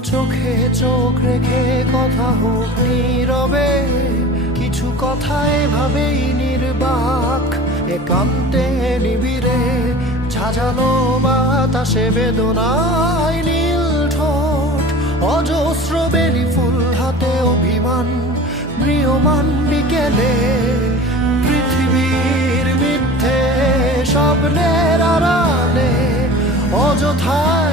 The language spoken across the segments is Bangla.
চোখে চোখ রেখে কথা হোক নীরবে। কিছু কথা এভাবেই নির্বাক, একান্তে নিবিড়ে। ঝাঁঝালো বাতাসে বেদনায় নীল ঠোঁট, অজস্র বেলি ফুল হাতে অভিমান। মৃয়মান বিকেলে পৃথিবীর মিথ্যে স্বপ্নের আড়ালে অযথায়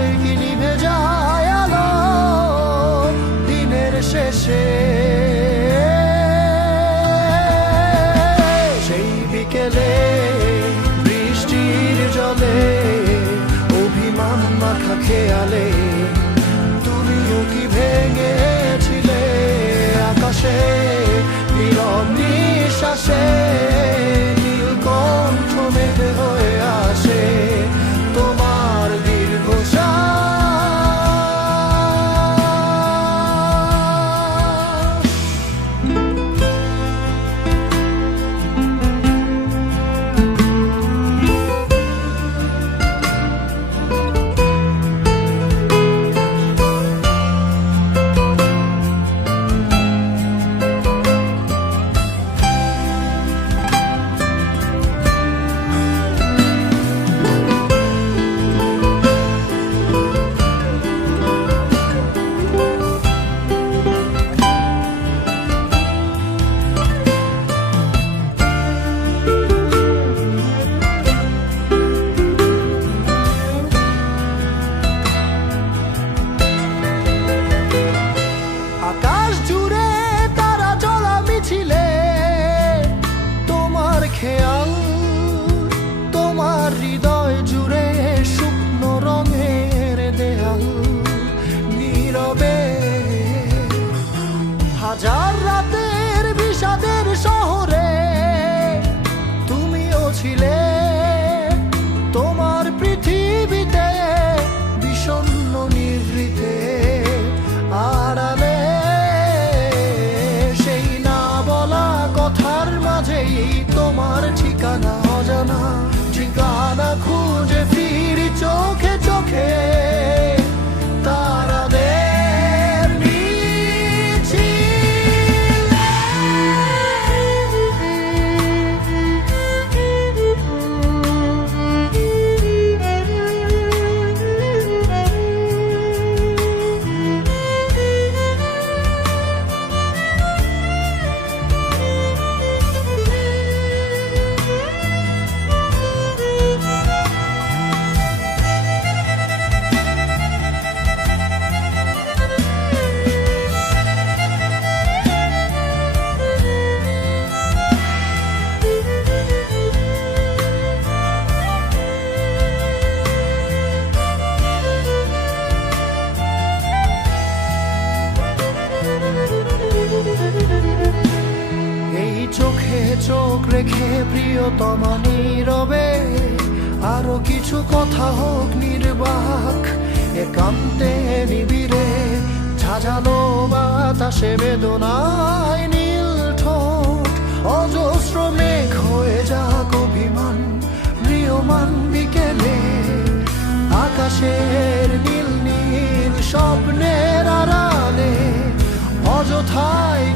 বৃষ্টির অভিমান মাখা খেয়ালে। তুমিও কি ভেঙেছিলে আকাশে নীরব হাজার রাতের বিষাদের শহরে তুমিও ছিলে। তোমার পৃথিবীতে বিষণ্ণ নিভৃতে আড়ালে। সেই না বলা কথার মাঝেই তোমার ঠিকানা অজানা। ঠিকানা খুঁজে ফিরি চোখে চোখে। রেখে প্রিয়তমা নীরবে, আরও কিছু কথা হোক নির্বাক, একান্তে নিবিড়ে, ঝাঁঝালো বাতাসে বেদনায় নীল ঠোঁট, অজস্র মেঘ হয়ে যাক অভিমান প্রিয়মান বিকেলে, আকাশের নীল নীল স্বপ্নের আড়ালে, অযথায়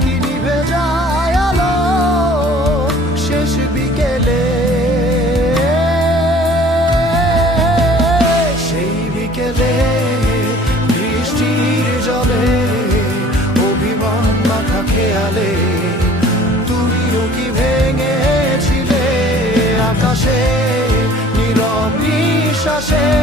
ভেঙেছিলে আকাশে নীরব নিঃশ্বাসে